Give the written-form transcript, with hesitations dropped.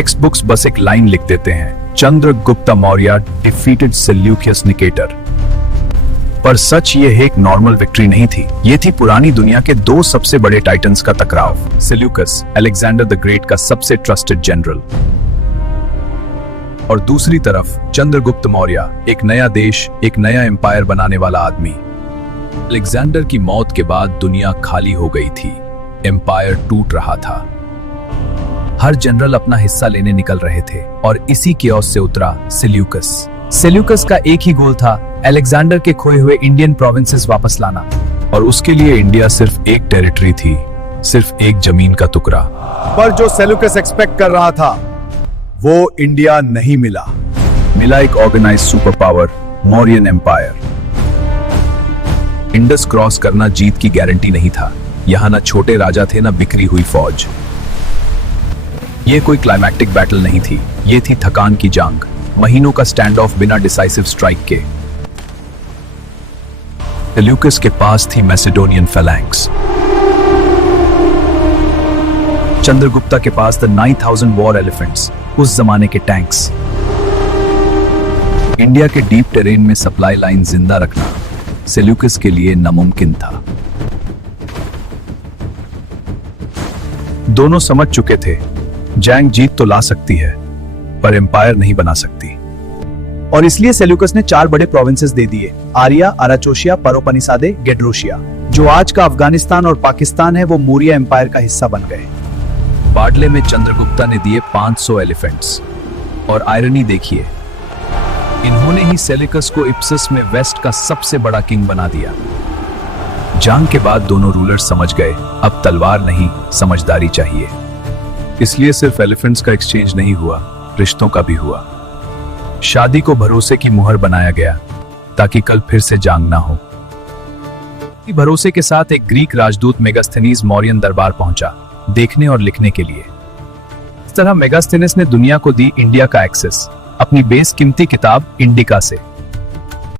Text books बस एक line लिख देते हैं, चंद्रगुप्त मौर्य डिफीटेड सेल्यूकियस निकेटर। पर सच ये एक नॉर्मल विक्ट्री नहीं थी, ये थी पुरानी दुनिया के दो सबसे बड़े टाइटन्स का टकराव। सेल्यूकस, अलेक्जेंडर द ग्रेट का सबसे ट्रस्टेड जनरल, और दूसरी तरफ चंद्रगुप्त मौर्य, एक नया देश, एक नया एम्पायर बनाने वाला आदमी। अलेक्जेंडर की मौत के बाद दुनिया खाली हो गई थी, एम्पायर टूट रहा था। हर जनरल अपना हिस्सा लेने निकल रहे थे और इसी कियोस से उतरा सेल्यूकस। सेल्यूकस का एक ही गोल था, अलेक्जेंडर के खोए हुए इंडियन प्रोविंसेस वापस लाना। और उसके लिए इंडिया सिर्फ एक टेरिटरी थी, सिर्फ एक जमीन का टुकड़ा। पर जो सेल्यूकस एक्सपेक्ट कर रहा था वो इंडिया नहीं मिला। मिला एक organized super power, Mauryan empire. Indus cross करना जीत की गारंटी नहीं था, यहां ना छोटे राजा थे ना बिखरी हुई फौज। ये कोई क्लाइमैक्टिक बैटल नहीं थी, ये थी थकान की जंग, महीनों का स्टैंड ऑफ बिना डिसाइसिव स्ट्राइक के। सेल्यूकस के पास थी मैसेडोनियन फैलैंक्स, चंद्रगुप्ता के पास द 9000 वॉर एलिफेंट्स, उस जमाने के टैंक्स। इंडिया के डीप टेरेन में सप्लाई लाइन जिंदा रखना सेल्यूकस के लिए नामुमकिन था। दोनों समझ चुके थे, जंग जीत तो ला सकती है पर एम्पायर नहीं बना सकती। और इसलिए सेल्यूकस ने 4 बड़े प्रोविंसेस दे दिए, आर्या, अराचोशिया, परोपनिसादे, गेड्रोशिया। जो आज का अफगानिस्तान और पाकिस्तान है वो मौर्य एम्पायर का हिस्सा बन गए। बाडले में चंद्रगुप्ता ने दिए 500 एलिफेंट्स। और आयरनी देखिए, इन्होंने ही सेल्यूकस को इप्सस में वेस्ट का सबसे बड़ा किंग बना दिया। जंग के बाद दोनों रूलर्स समझ गए, अब तलवार नहीं समझदारी चाहिए। इसलिए सिर्फ एलिफेंट्स का एक्सचेंज नहीं हुआ, रिश्तों का भी हुआ। शादी को भरोसे की मुहर बनाया गया ताकि कल फिर से जंग ना हो। भरोसे के साथ एक ग्रीक राजदूत मेगास्थेनीज मौर्यन दरबार पहुंचा, देखने और लिखने के लिए। इस तरह मेगास्थेनिस ने दुनिया को दी इंडिया का एक्सेस, अपनी बेस कीमती किताब इंडिका से।